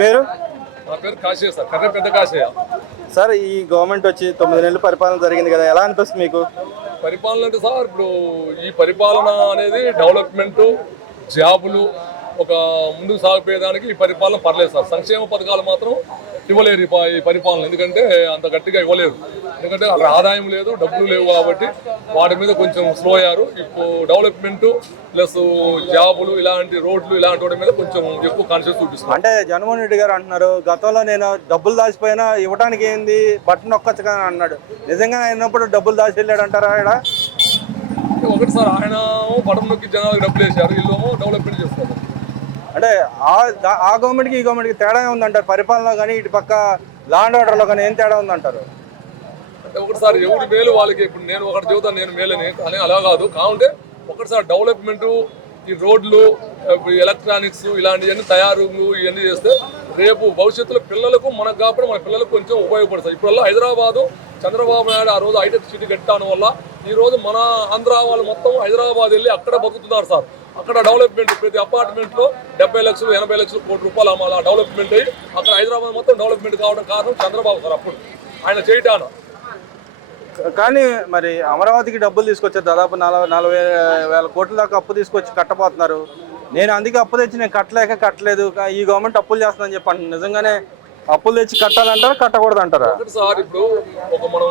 పేరు? నా పేరు కాశీ సార్, కర్ర పెద్ద కాశయ్య. సార్, ఈ గవర్నమెంట్ వచ్చి 9 నెలల పరిపాలన జరిగింది కదా, ఎలా అనిపిస్తుంది మీకు? పరిపాలన అంటే సార్, ఇప్పుడు ఈ పరిపాలన అనేది డెవలప్మెంట్, జాబులు ఒక ముందుకు సాగిపోయేదానికి ఈ పరిపాలన పర్లేదు సార్. సంక్షేమ పథకాలు మాత్రం ఇవ్వలేరు ఈ పరిపాలన, ఎందుకంటే అంత గట్టిగా ఇవ్వలేరు. ఎందుకంటే అక్కడ ఆదాయం లేదు, డబ్బులు లేవు, కాబట్టి వాటి మీద కొంచెం స్లో అయ్యారు. ఇప్పుడు డెవలప్మెంట్ ప్లస్ జాబులు, ఇలాంటి రోడ్లు, ఇలాంటి వాటి మీద కొంచెం ఎక్కువ కాన్షియస్ చూపిస్తున్నారు. అంటే జగన్మోహన్ రెడ్డి గారు అంటున్నారు, గతంలో నేను డబ్బులు దాచిపోయినా ఇవ్వడానికి ఏంది, బట్టన్ నొక్కొచ్చు కానీ అన్నాడు. నిజంగా అయినప్పుడు డబ్బులు దాచి వెళ్ళాడు అంటారా? ఆయన ఒకటి సార్, ఆయన బటన్ నొక్కి జనాలకు డబ్బులు వేసారు, వీళ్ళేమో డెవలప్మెంట్ చేస్తారు. అంటే ఆ గవర్నమెంట్కి ఈ గవర్నమెంట్కి తేడా ఉందంటారు. పరిపాలన కానీ ఇటు పక్క లా అండ్ ఆర్డర్లో కానీ ఏం తేడా ఉందంటారు? అంటే ఒకటిసారి ఎవరి మేలు వాళ్ళకి. ఇప్పుడు నేను ఒకటి చెబుతాను, నేను మేలని అని అలా కాదు. కావుంటే ఒకటిసారి డెవలప్మెంట్, ఈ రోడ్లు, ఎలక్ట్రానిక్స్, ఇలాంటివన్నీ తయారులు ఇవన్నీ చేస్తే రేపు భవిష్యత్తులో పిల్లలకు, మనకు కాకుండా మన పిల్లలకు కొంచెం ఉపయోగపడుతుంది. ఇప్పుడు హైదరాబాదు చంద్రబాబు నాయుడు ఆ రోజు హైటెక్ సిటీ కట్టడం వల్ల ఈ రోజు మన ఆంధ్ర వాళ్ళు మొత్తం హైదరాబాద్ వెళ్ళి అక్కడ బతుకుతున్నారు సార్. అక్కడ డెవలప్మెంట్, ప్రతి అపార్ట్మెంట్లో 70 లక్షలు 80 లక్షలు కోటి రూపాయలు అలా డెవలప్మెంట్ అయ్యి అక్కడ హైదరాబాద్ మొత్తం డెవలప్మెంట్ కావడం కారణం చంద్రబాబు సార్. అప్పుడు ఆయన చేయటాను. కానీ మరి అమరావతికి డబ్బులు తీసుకొచ్చారు, దాదాపు 40,000 కోట్ల దాకా అప్పు తీసుకొచ్చి కట్టబోతున్నారు. నేను అందుకే అప్పు తెచ్చి నేను కట్టలేదు, ఈ గవర్నమెంట్ అప్పులు చేస్తుందని చెప్పండి. నిజంగానే అప్పులు తెచ్చి కట్టాలంటారా, కట్టకూడదు అంటారా? సార్, ఇప్పుడు మనం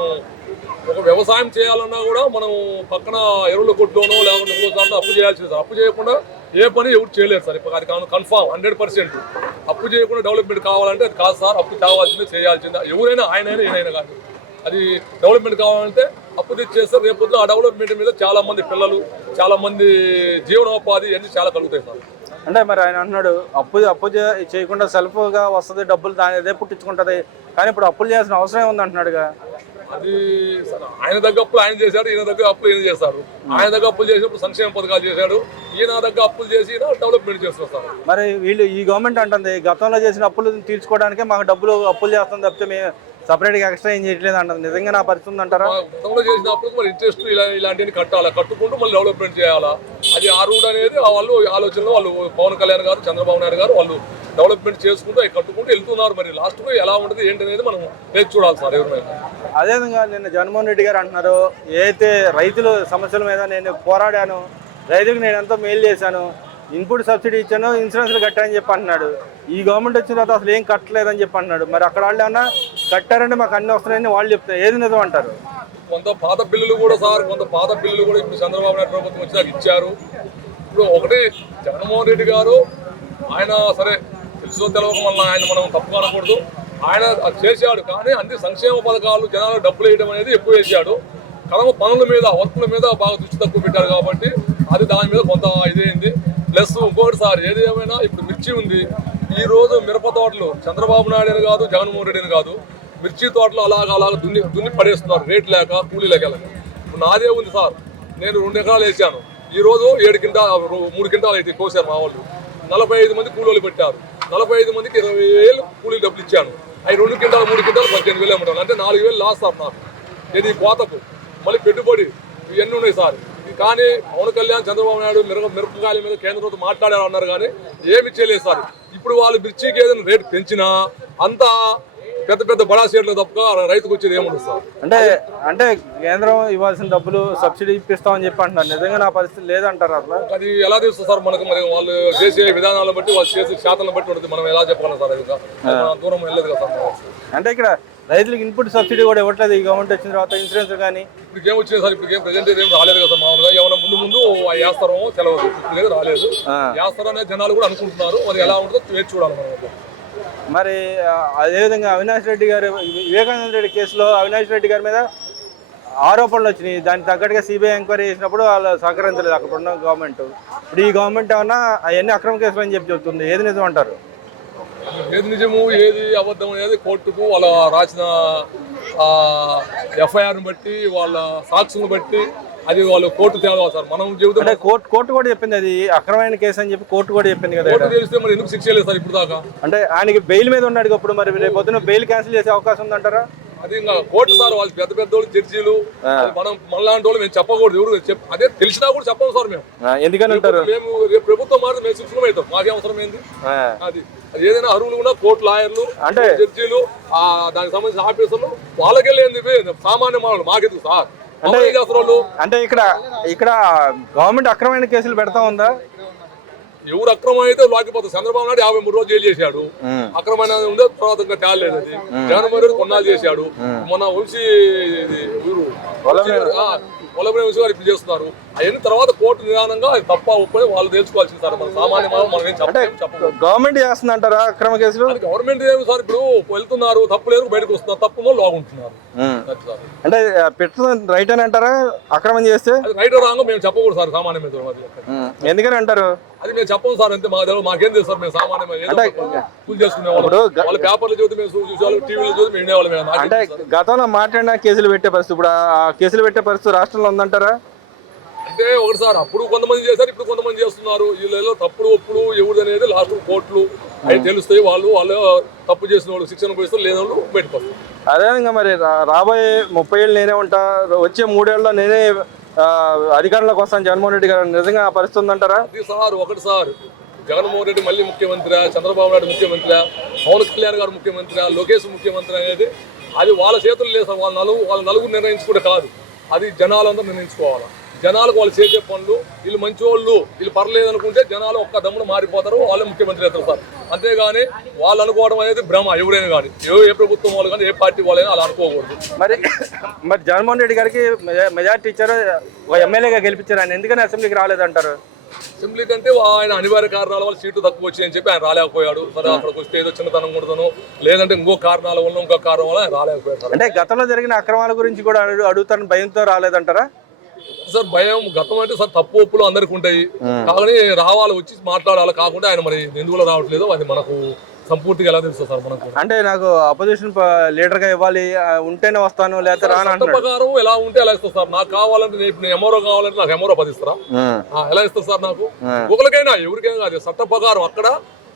ఒక వ్యవసాయం చేయాలన్నా కూడా మనం పక్కన ఎరువుల కొట్టులోనో లేకుంటే అప్పు చేయాల్సింది సార్. అప్పు చేయకుండా ఏ పని ఎవరు చేయలేరు సార్. ఇప్పుడు అది కన్ఫామ్ 100%. అప్పు చేయకుండా డెవలప్మెంట్ కావాలంటే అది కాదు సార్. అప్పు కావాల్సిందే, చేయాల్సిందే. ఎవరైనా ఆయనైనా ఈయనైనా కాదు. అది డెవలప్మెంట్ కావాలంటే అప్పు తెచ్చేస్తారు. రేపు ఆ డెవలప్మెంట్ మీద చాలా మంది పిల్లలు, చాలా మంది జీవనోపాధి అన్ని చాలా కలుగుతాయి సార్. అంటే మరి ఆయన అన్నాడు, అప్పు చేయకుండా సెల్ఫ్గా వస్తుంది డబ్బులు, దాని అదే పుట్టించుకుంటుంది. కానీ ఇప్పుడు అప్పులు చేయాల్సిన అవసరం ఉంది అంటున్నాడుగా. అది ఆయన దగ్గర అప్పులు ఆయన చేశాడు, ఈయన దగ్గర అప్పులు ఈయన చేస్తారు. ఆయన దగ్గర అప్పులు చేసినప్పుడు సంక్షేమ పథకాలు చేశాడు, ఈయన దగ్గర అప్పులు చేసి డెవలప్మెంట్ చేస్తారు. మరి వీళ్ళు ఈ గవర్నమెంట్ అంటుంది, గతంలో చేసిన అప్పులు తీర్చుకోవడానికే మాకు అప్పులు చేస్తుంది తప్పితే మేము సపరేట్గా ఎక్స్ట్రా ఏం చేయట్లేదు అంటుంది. నిజంగా నా పరిస్థితి అంటారా? గతంలో చేసిన అప్పుడు మరి ఇంట్రెస్ట్ ఇలాంటివి కట్టాలా, కట్టుకుంటూ మళ్ళీ డెవలప్మెంట్ చేయాలా. అది ఆ రూట్ అనేది వాళ్ళు ఆలోచనలో వాళ్ళు పవన్ కళ్యాణ్ గారు, చంద్రబాబు నాయుడు గారు వాళ్ళు డెవలప్మెంట్ చేసుకుంటూ అవి కట్టుకుంటూ వెళ్తున్నారు. మరి లాస్ట్కు ఎలా ఉంటుంది ఏంటి అనేది మనం వేచి చూడాలి సార్ ఎవరిమైనా. అదేవిధంగా నిన్న జగన్మోహన్ రెడ్డి గారు అంటున్నారు, ఏదైతే రైతుల సమస్యల మీద నేను పోరాడాను, రైతులకు నేను ఎంతో మేలు చేశాను, ఇన్పుట్ సబ్సిడీ ఇచ్చాను, ఇన్సూరెన్స్లు కట్టానని చెప్పి అంటున్నాడు. ఈ గవర్నమెంట్ వచ్చిన తర్వాత అసలు ఏం కట్టలేదని చెప్పి అంటున్నాడు. మరి అక్కడ వాళ్ళు ఏమన్నా కట్టారంటే మాకు అన్ని వస్తున్నాయని వాళ్ళు చెప్తారు, ఏది నిజం అంటారు? కొంత పాత బిల్లులు కూడా సార్, కొంత పాత బిల్లులు కూడా ఇప్పుడు చంద్రబాబు నాయుడు ప్రభుత్వం వచ్చినాక ఇచ్చారు. ఇప్పుడు ఒకటి జగన్మోహన్ రెడ్డి గారు ఆయన సరే తెలుసో తెలవక మనం తప్పుగా అనకూడదు, ఆయన అది చేశాడు. కానీ అన్ని సంక్షేమ పథకాలు జనాలకు డబ్బులు వేయడం అనేది ఎక్కువ వేసాడు. కడమ పనుల మీద, వర్కుల మీద బాగా దృష్టి తక్కువ పెట్టారు కాబట్టి అది దాని మీద కొంత ఇదైంది. ప్లస్ ఇంకోటి సార్, ఏది ఏమైనా ఇప్పుడు మిర్చి ఉంది. ఈ రోజు మిరప తోటలు చంద్రబాబు నాయుడు అని కాదు, జగన్మోహన్ రెడ్డి అని కాదు, మిర్చి తోటలు అలాగ దున్ని పడేస్తున్నారు, రేట్ లేక, కూలీ లేక. ఇప్పుడు నాదే ఉంది సార్, నేను 2 ఎకరాలు వేసాను. ఈ రోజు 3 క్వింటాలు అయితే కోసారు మా వాళ్ళు. 45 మంది కూలీలు పెట్టారు. 45 మందికి 20,000 కూలీ డబ్బులు ఇచ్చాను. అవి 2 క్వింటాలు 3 క్వింటాలు 18,000 అమ్ముతాను. అంటే 4,000 లాస్ సార్ నాకు. ఇది కోతకు మళ్ళీ పెట్టుబడి ఇవన్నీ ఉన్నాయి సార్. కానీ పవన్ కళ్యాణ్, చంద్రబాబు నాయుడు మిరపకాయల మీద కేంద్ర ప్రభుత్వం మాట్లాడారు అన్నారు, కానీ ఏమి చేయలేదు సార్. ఇప్పుడు వాళ్ళు మిర్చికి ఏదైనా రేటు పెంచినా అంతా పెద్ద పెద్ద బడా షేర్లు తప్ప రైతుకు వచ్చేది ఏముండదు సార్. అంటే కేంద్రం ఇవ్వాల్సిన డబ్బులు సబ్సిడీ ఇప్పిస్తామని చెప్పి అంటున్నారు. నిజంగా నా పరిస్థితి లేదంటారు అసలు? అది ఎలా తెలుస్తుంది సార్ మనకు? మరి వాళ్ళు చేసే విధానాలను బట్టి, వాళ్ళు చేసే శాతాలను బట్టి ఉంటుంది. మనం ఎలా చెప్పగలం సార్? దూరం వెళ్ళలేదు కదా సార్. అంటే ఇక్కడ రైతులకు ఇన్పుట్ సబ్సిడీ కూడా ఇవ్వట్లేదు ఈ గవర్నమెంట్ వచ్చిన తర్వాత, ఇన్సూరెన్స్ కానీ. ఇప్పుడు ఏం వచ్చింది సార్? ఇప్పుడు ప్రజెంట్ ఏం రాలేదు కదా మామూలుగా. ఏమైనా ముందు వేస్తారో తెలవదు, ఇప్పుడు రాలేదు. వేస్తారో అనేది జనాలు కూడా అనుకుంటున్నారు. మరి ఎలా ఉంటుందో వేచి చూడాలి మనం. మరి అదేవిధంగా అవినాష్ రెడ్డి గారు, వివేకానంద రెడ్డి కేసులో అవినాష్ రెడ్డి గారి మీద ఆరోపణలు వచ్చినాయి. దానికి తగ్గట్టుగా సిబిఐ ఎంక్వైరీ చేసినప్పుడు వాళ్ళు సహకరించలేదు అక్కడ ఉన్న గవర్నమెంట్. ఇప్పుడు ఈ గవర్నమెంట్ ఏమన్నా అవన్నీ అక్రమ కేసులు అని చెప్పి చెప్తుంది, ఏది నిజం అంటారు? ఏది నిజము ఏది అబద్ధం అనేది కోర్టుకు వాళ్ళ రాసిన ఎఫ్ఐఆర్ని బట్టి, వాళ్ళ సాక్షులను బట్టి అది వాళ్ళు కోర్టు తేవాలి సార్. మనం చెబుతాం కోర్టు కూడా చెప్పింది అది అక్రమైన కేసు అని చెప్పి కోర్టు కూడా చెప్పింది కదా. కోర్టు తెలిస్తే మరి ఎందుకు శిక్ష లేదు సార్ ఇప్పుడు దాకా? అంటే ఆయనకి బెయిల్ మీద ఉన్నాడు. ఇప్పుడు మరి రేపు పొద్దున బెయిల్ క్యాన్సిల్ చేసే అవకాశం ఉందంటారా? అది ఇంకా కోర్టు సార్ వాళ్ళు పెద్ద పెద్ద వాళ్ళు జడ్జీలు అది మనం మనలాంటి వాళ్ళు మేము చెప్పకూడదు ఎవరు అదే తెలిసినా కూడా చెప్పము సార్ మేము. ఎందుకని అంటారు? మేము రేపు ప్రభుత్వం మాత్రం మేము శిక్షణ అవుతాం, మాకే అవసరం ఏంది అది ఏదైనా అరువులు కూడా కోర్టు లాయర్లు అంటే జడ్జీలు దానికి సంబంధించిన ఆఫీసర్లు వాళ్ళకే లేని సామాన్య మానవులు మాకెందుకు సార్ అంటే ఇక్కడ గవర్నమెంట్ అక్రమమైన కేసులు పెడతా ఉందా? ఎవరు అక్రమం అయితే లాగిపోతుంది. చంద్రబాబు నాయుడు 53 రోజులు జైలు చేశాడు, అక్రమైన ఉండే తర్వాత ఇంకా తేలేదు. అది జగన్మోహన్ రెడ్డి కొన్నాళ్ళు చేశాడు, మొన్న వంశీ వంశీ గారు ఇప్పుడు చేస్తున్నారు. అవన్నీ తర్వాత కోర్టు నిదానంగా అది తప్ప ఒప్పుకొని వాళ్ళు తెలుసుకోవాల్సింది సార్. మన సామాన్య మనం ఏం చెప్పలేదు. గవర్నమెంట్ చేస్తుందంటారా అక్రమ కేసులు? గవర్నమెంట్ ఏమి సార్, ఇప్పుడు వెళ్తున్నారు తప్పు లేదు బయటకు వస్తున్నారు, తప్పులో లాగుంటున్నారు. అంటే పెట్టడం రైట్ అని అంటారా? అక్రమం చేస్తే అది రైట్ రాంగో మేము చెప్పకూడదు సార్ సామాన్య మీద. ఎందుకని అంటారు? అది మేము చెప్పము సార్, అంతే మాకేం తెలుసు సార్. మేము సామాన్య పూజ చేసుకునే వాళ్ళు, వాళ్ళ పేపర్లు చదివి మేము చూసేవాళ్ళు, టీవీలో చదివి మేము వినేవాళ్ళం. అంటే గతంలో మాట్లాడిన కేసులు పెట్టే పరిస్థితి ఇప్పుడు ఆ కేసులు పెట్టే పరిస్థితి రాష్ట్రంలో ఉందంటారా? అంటే ఒకటి సార్, అప్పుడు కొంతమంది చేశారు, ఇప్పుడు కొంతమంది చేస్తున్నారు. వీళ్ళలో తప్పుడు ఒప్పుడు ఎవరు అనేది లాస్ట్ కోర్టులు అవి తెలుస్తాయి. వాళ్ళు తప్పు చేసిన వాళ్ళు శిక్షణ పోయిస్తారు, లేదా వాళ్ళు బయటకు వస్తారు. అదేవిధంగా మరి రాబోయే 30 ఏళ్ళు నేనే ఉంటా, వచ్చే 3 ఏళ్ళలో నేనే అధికారంలోకి వస్తాను జగన్మోహన్ రెడ్డి గారు, నిజంగా ఆ పరిస్థితి ఉందంటారా? అది సార్ ఒకటి సార్, జగన్మోహన్ రెడ్డి మళ్ళీ ముఖ్యమంత్రి, చంద్రబాబు నాయుడు ముఖ్యమంత్రి, పవన్ కళ్యాణ్ గారు ముఖ్యమంత్రి, లోకేష్ ముఖ్యమంత్రి అనేది అది వాళ్ళ చేతులు లేదు సార్. వాళ్ళ నలుగురు నిర్ణయించుకుంటే కాదు, అది జనాలందరూ నిర్ణయించుకోవాలి. జనాలకు వాళ్ళు చేసే పనులు, వీళ్ళు మంచి వాళ్ళు, వీళ్ళు పర్లేదు అనుకుంటే జనాలు ఒక్క దమ్మును మారిపోతారు, వాళ్ళే ముఖ్యమంత్రి అవుతారు సార్. అంతేగాని వాళ్ళు అనుకోవడం అనేది భ్రమ. ఎవరైనా కానీ ఏ ప్రభుత్వం వాళ్ళు కానీ ఏ పార్టీ వాళ్ళైనా అలా అనుకోకూడదు. మరి జగన్మోహన్ రెడ్డి గారికి మెజార్టీ ఇచ్చారు, ఎమ్మెల్యేగా గెలిపించారు, ఆయన ఎందుకని అసెంబ్లీకి రాలేదంటారు? అసెంబ్లీ కంటే ఆయన అనివార్య కారణాల వల్ల సీట్లు తక్కువ వచ్చాయని చెప్పి ఆయన రాలేకపోయాడు. సరే అక్కడికి వస్తే ఏదో చిన్నతనం ఉండదు, లేదంటే ఇంకో కారణాల వల్ల ఇంకో కారణం వల్ల ఆయన రాలేకపోయాడు. అంటే గతంలో జరిగిన అక్రమాల గురించి కూడా అడుగుతాను భయంతో రాలేదంటారా? సార్ భయం గతం అంటే సార్ తప్పు ఒప్పులు అందరికి ఉంటాయి, కానీ రావాలి వచ్చి మాట్లాడాలి. కాకుండా ఆయన మరి ఎందుకు రావట్లేదు అది మనకు సంపూర్తిగా ఎలా తెలుస్తుంది సార్ మనకు? అంటే నాకు అపోజిషన్ లీడర్ గా ఇవ్వాలి, ఉంటేనే వస్తాను లేకపోతే రాను ప్రకారం ఎలా ఉంటే ఎలా ఇస్తారు సార్. నాకు కావాలంటే నేను ఎంఆర్ఓ కావాలంటే నాకు ఎంఆర్ఓ 10 ఇస్తారా? ఎలా ఇస్తారు సార్? నాకు ఒకరికైనా ఎవరికైనా కాదు, చట్ట ప్రకారం అక్కడ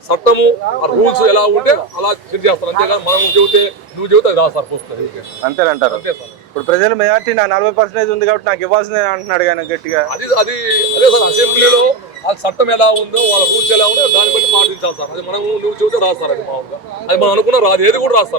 చట్టము రూల్స్ ఎలా ఉంటే అలా చెక్ చేస్తారు. అంతేగాని మనం చెబితే నువ్వు చెబితే అది రాదు సార్ పోస్తుంది. అంతేనంటారు? అంతే సార్. ఇప్పుడు ప్రజల మెజార్టీ నా 40% ఉంది కాబట్టి నాకు ఇవ్వాల్సిందే అంటున్నాడు కానీ గట్టిగా. అదే సార్, అసెంబ్లీలో ఆ చట్టం ఎలా ఉందో వాళ్ళ రూల్స్ ఎలా ఉందో దాన్ని బట్టి పాటించాలి సార్. అది మనం నువ్వు చెబితే రాదు సార్. అది మామూలుగా అది మనం అనుకున్నా రాదు, ఏది కూడా రాదు సార్.